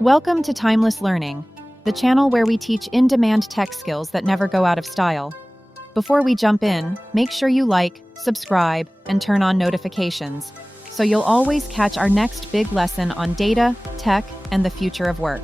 Welcome to Timeless Learning, the channel where we teach in-demand tech skills that never go out of style. Before we jump in, make sure you like, subscribe, and turn on notifications, so you'll always catch our next big lesson on data, tech, and the future of work.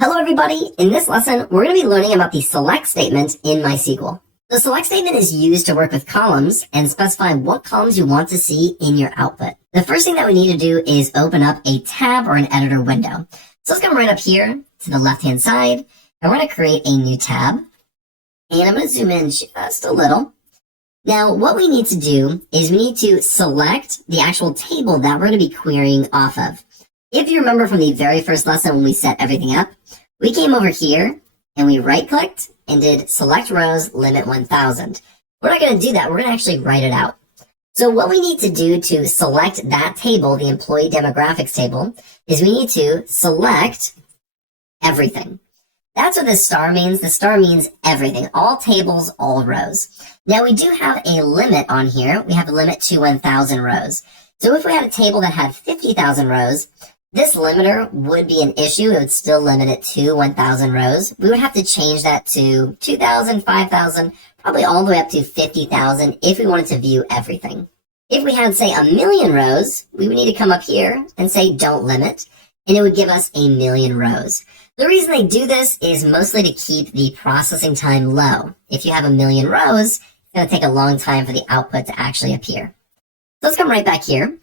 Hello everybody! In this lesson, we're going to be learning about the select statement in MySQL. The select statement is used to work with columns and specify what columns you want to see in your output. The first thing that we need to do is open up a tab or an editor window. So let's come right up here to the left-hand side, and we're going to create a new tab. And I'm going to zoom in just a little. Now, what we need to do is we need to select the actual table that we're going to be querying off of. If you remember from the very first lesson when we set everything up, we came over here and we right-clicked and did select rows limit 1000. We're not going to do that. We're going to actually write it out. So what we need to do to select that table, the employee demographics table, is we need to select everything. That's what the star means. The star means everything, all tables, all rows. Now we do have a limit on here. We have a limit to 1000 rows. So if we had a table that had 50,000 rows, this limiter would be an issue. It would still limit it to 1000 rows. We would have to change that to 2000, 5000, probably all the way up to 50,000 if we wanted to view everything. If we had, say, 1,000,000 rows, we would need to come up here and say don't limit, and it would give us 1,000,000 rows. The reason they do this is mostly to keep the processing time low. If you have 1,000,000 rows, it's going to take a long time for the output to actually appear. So let's come right back here.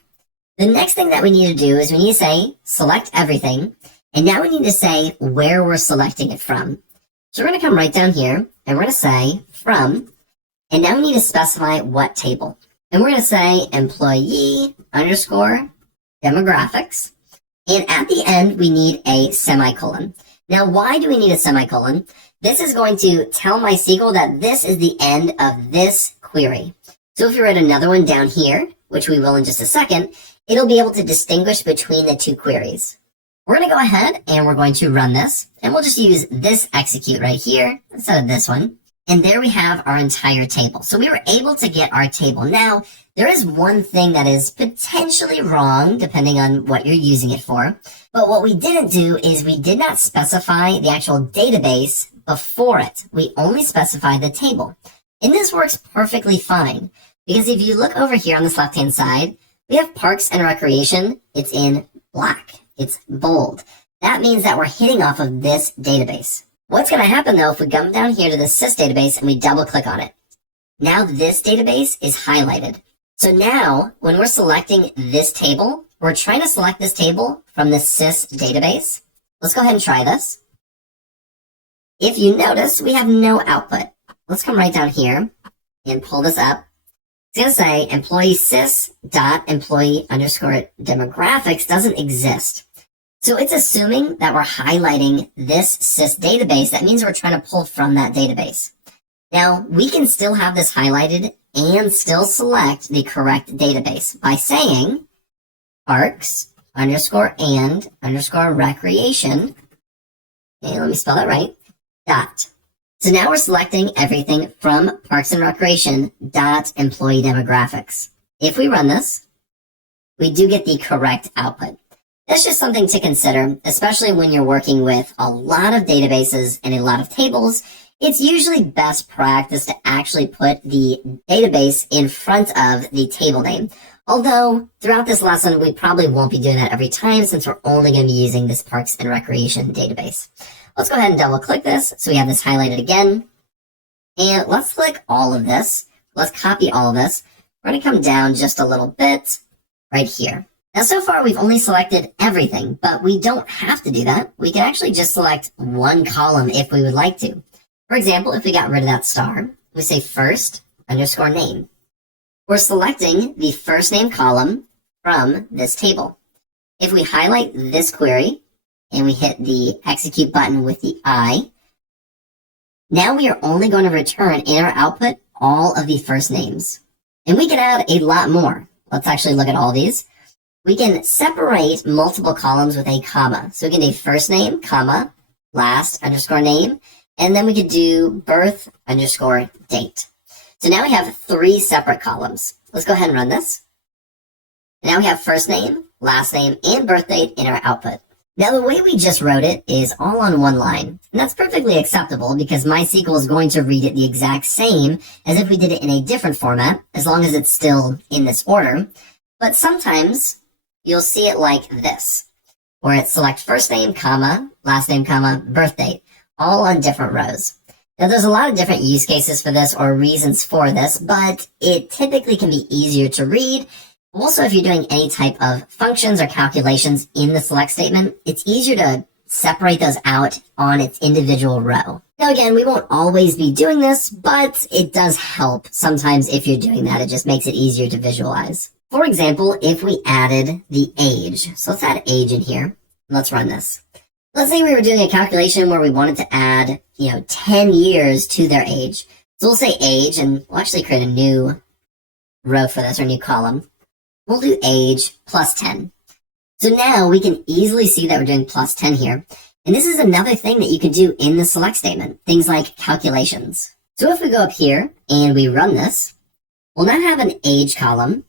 The next thing that we need to do is we need to say select everything, and now we need to say where we're selecting it from. So we're going to come right down here, and we're going to say from, and now we need to specify what table. And we're going to say employee underscore demographics, and at the end we need a semicolon. Now why do we need a semicolon? This is going to tell MySQL that this is the end of this query. So if you write another one down here, which we will in just a second, it'll be able to distinguish between the two queries. We're going to go ahead and we're going to run this, and we'll just use this execute right here instead of this one. And there we have our entire table. So we were able to get our table. Now, there is one thing that is potentially wrong, depending on what you're using it for. But what we didn't do is we did not specify the actual database before it. We only specified the table. And this works perfectly fine, because if you look over here on this left-hand side, we have Parks and Recreation. It's in black. It's bold. That means that we're hitting off of this database. What's going to happen, though, if we come down here to the sys database and we double-click on it? Now this database is highlighted. So now, when we're selecting this table, we're trying to select this table from the sys database. Let's go ahead and try this. If you notice, we have no output. Let's come right down here and pull this up. It's going to say employee sys.employee underscore demographics doesn't exist. So it's assuming that we're highlighting this sys database. That means we're trying to pull from that database. Now, we can still have this highlighted and still select the correct database by saying parks underscore and underscore recreation. Okay, let me spell that right. Dot. So now we're selecting everything from Parks and Recreation dot employee demographics. If we run this, we do get the correct output. That's just something to consider, especially when you're working with a lot of databases and a lot of tables. It's usually best practice to actually put the database in front of the table name. Although, throughout this lesson, we probably won't be doing that every time since we're only going to be using this Parks and Recreation database. Let's go ahead and double click this so we have this highlighted again. And let's click all of this. Let's copy all of this. We're going to come down just a little bit right here. Now, so far, we've only selected everything, but we don't have to do that. We can actually just select one column if we would like to. For example, if we got rid of that star, we say first underscore name. We're selecting the first name column from this table. If we highlight this query and we hit the execute button with the I, now we are only going to return in our output all of the first names. And we can add a lot more. Let's actually look at all these. We can separate multiple columns with a comma. So we can do first name, comma, last underscore name, and then we could do birth underscore date. So now we have 3 separate columns. Let's go ahead and run this. Now we have first name, last name, and birth date in our output. Now, the way we just wrote it is all on one line, and that's perfectly acceptable because MySQL is going to read it the exact same as if we did it in a different format, as long as it's still in this order. But sometimes you'll see it like this, where it's select first name, comma, last name, comma, birth date, all on different rows. Now, there's a lot of different use cases for this or reasons for this, but it typically can be easier to read. Also, if you're doing any type of functions or calculations in the select statement, it's easier to separate those out on its individual row. Now, again, we won't always be doing this, but it does help sometimes if you're doing that. It just makes it easier to visualize. For example, if we added the age, so let's add age in here. Let's run this. Let's say we were doing a calculation where we wanted to add, 10 years to their age. So we'll say age, and we'll actually create a new row for this, or new column. We'll do age plus 10. So now we can easily see that we're doing plus 10 here. And this is another thing that you can do in the select statement, things like calculations. So if we go up here and we run this, we'll now have an age column,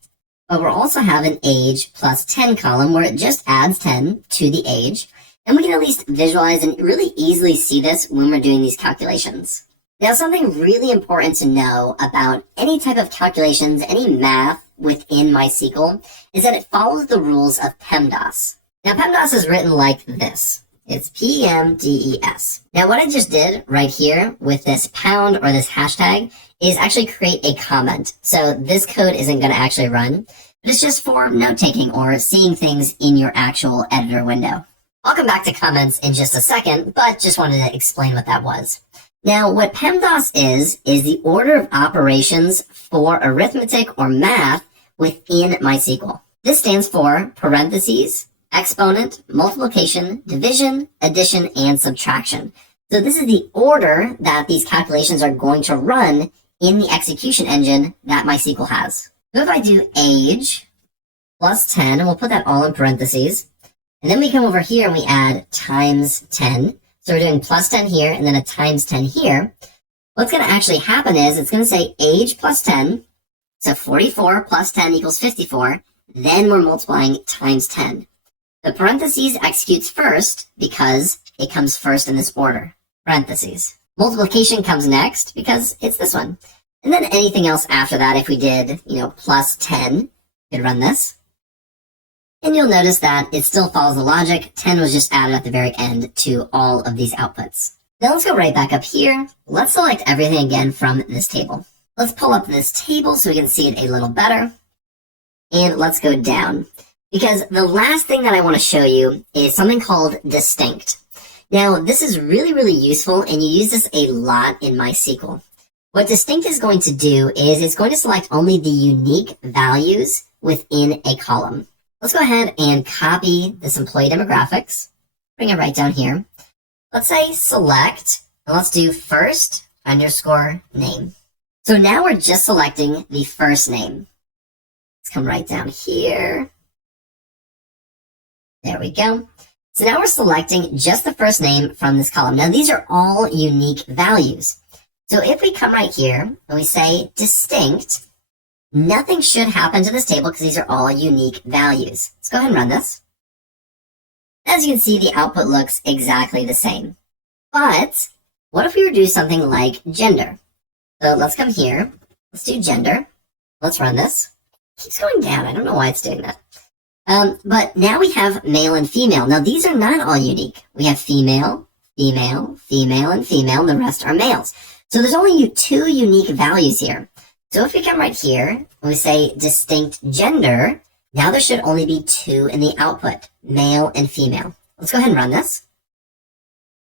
but we'll also have an age plus 10 column where it just adds 10 to the age. And we can at least visualize and really easily see this when we're doing these calculations. Now, something really important to know about any type of calculations, any math within MySQL, is that it follows the rules of PEMDAS. Now, PEMDAS is written like this. It's PMDES. Now, what I just did right here with this pound or this hashtag is actually create a comment. So this code isn't going to actually run, but it's just for note-taking or seeing things in your actual editor window. I'll come back to comments in just a second, but just wanted to explain what that was. Now, what PEMDAS is the order of operations for arithmetic or math within MySQL. This stands for parentheses, exponent, multiplication, division, addition, and subtraction. So this is the order that these calculations are going to run in the execution engine that MySQL has. So if I do age plus 10, and we'll put that all in parentheses, and then we come over here and we add times 10. So we're doing plus 10 here and then a times 10 here. What's going to actually happen is it's going to say age plus 10. So 44 plus 10 equals 54. Then we're multiplying times 10. The parentheses executes first because it comes first in this order. Parentheses. Multiplication comes next because it's this one. And then anything else after that, if we did, plus 10, we could run this. And you'll notice that it still follows the logic. 10 was just added at the very end to all of these outputs. Now let's go right back up here. Let's select everything again from this table. Let's pull up this table so we can see it a little better. And let's go down. Because the last thing that I want to show you is something called distinct. Now, this is really, really useful, and you use this a lot in MySQL. What distinct is going to do is it's going to select only the unique values within a column. Let's go ahead and copy this employee demographics, bring it right down here. Let's say select, and let's do first underscore name. So now we're just selecting the first name. Let's come right down here. There we go. So now we're selecting just the first name from this column. Now these are all unique values. So if we come right here and we say distinct, nothing should happen to this table because these are all unique values. Let's go ahead and run this. As you can see, the output looks exactly the same. But what if we were to do something like gender? So let's come here. Let's do gender. Let's run this. It keeps going down. I don't know why it's doing that. But now we have male and female. Now these are not all unique. We have female, female, female, and female, and the rest are males. So there's only two unique values here. So if we come right here and we say distinct gender, now there should only be two in the output, male and female. Let's go ahead and run this.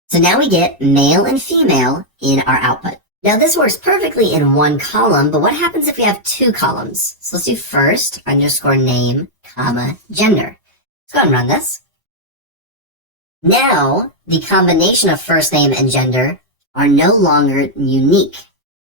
So now we get male and female in our output. Now this works perfectly in one column, but what happens if we have two columns? So let's do first underscore name, comma, gender. Let's go ahead and run this. Now the combination of first name and gender are no longer unique.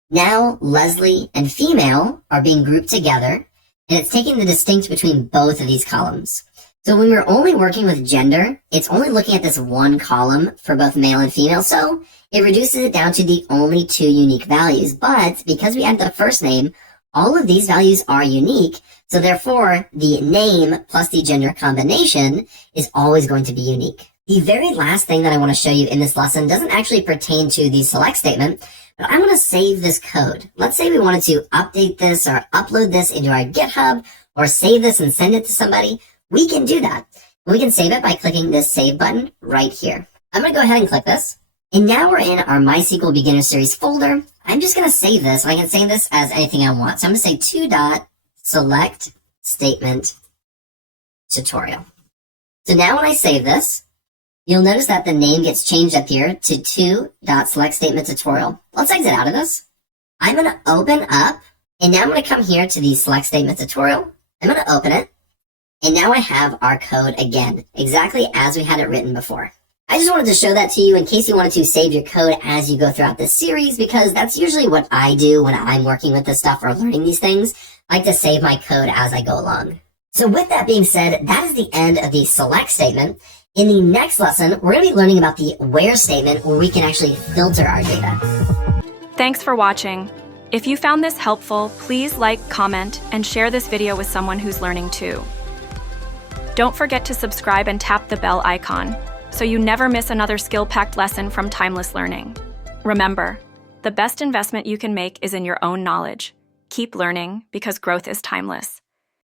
Now Leslie and female are being grouped together, and it's taking the distinct between both of these columns. So when we're only working with gender, it's only looking at this one column for both male and female, so it reduces it down to the only two unique values. But because we add the first name, all of these values are unique, so therefore the name plus the gender combination is always going to be unique. The very last thing that I want to show you in this lesson doesn't actually pertain to the select statement, but I want to save this code. Let's say we wanted to update this or upload this into our GitHub or save this and send it to somebody. We can do that. We can save it by clicking this Save button right here. I'm going to go ahead and click this. And now we're in our MySQL Beginner Series folder. I'm just going to save this. I can save this as anything I want. So I'm going to say 2.select statement tutorial. So now when I save this, you'll notice that the name gets changed up here to 2.select statement tutorial. Let's exit out of this. I'm going to open up, and now I'm going to come here to the select statement tutorial. I'm going to open it, and now I have our code again, exactly as we had it written before. I just wanted to show that to you in case you wanted to save your code as you go throughout this series, because that's usually what I do when I'm working with this stuff or learning these things. I like to save my code as I go along. So with that being said, that is the end of the select statement. In the next lesson, we're going to be learning about the where statement, where we can actually filter our data. Thanks for watching. If you found this helpful, please like, comment, and share this video with someone who's learning too. Don't forget to subscribe and tap the bell icon so you never miss another skill-packed lesson from Timeless Learning. Remember, the best investment you can make is in your own knowledge. Keep learning because growth is timeless.